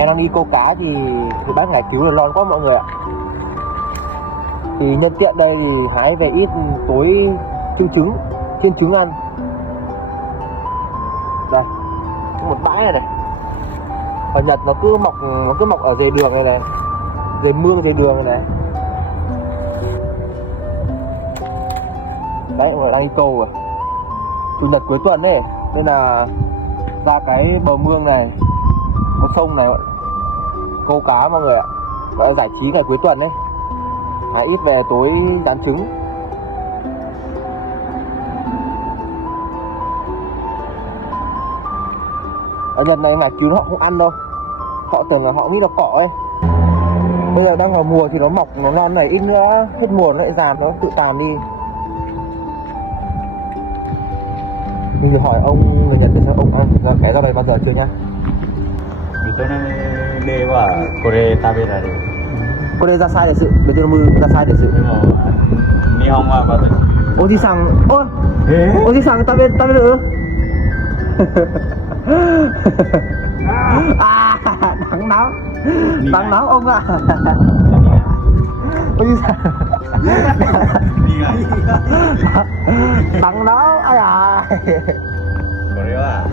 Cái năng đi câu cá thì bác giải cứu là lon quá mọi người ạ. Thì nhân tiện đây thì hái về ít tối chiên trứng ăn. Đây, một bãi này này. Ở Nhật nó cứ mọc ở dề đường này, dề mương dề đường này. Đấy, mọi người đang đi câu rồi. Chủ nhật cuối tuần ấy, nên là ra cái bờ mương này, con sông này câu cá mọi người ạ. Gọi giải trí ngày cuối tuần đấy. Hái ít về tối rán trứng. Ở Nhật này ngải cứu họ không ăn đâu. Họ tưởng là họ nghĩ là cỏ ấy. Bây giờ đang vào mùa thì nó mọc nó non này, ít nữa hết mùa nó lại giàn, nó tự tàn đi. Mình hỏi ông người Nhật xem ông ăn ra cái ra đây bao giờ chưa nhá. 人の例はこれ食べられる。これダサいです。ベトナムダサいです。でも日本は私。おじさん、おじさん食べる？à, nắng nóng ông ạ. Ôi sao? Nắng nóng, ai à? これは